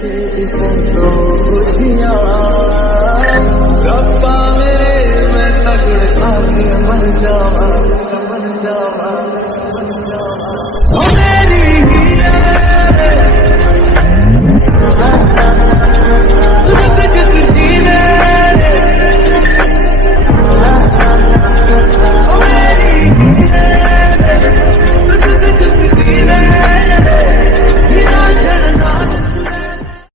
तो खुशियाँ रब्बा मेरे मैं तगड़ खा के मर जावा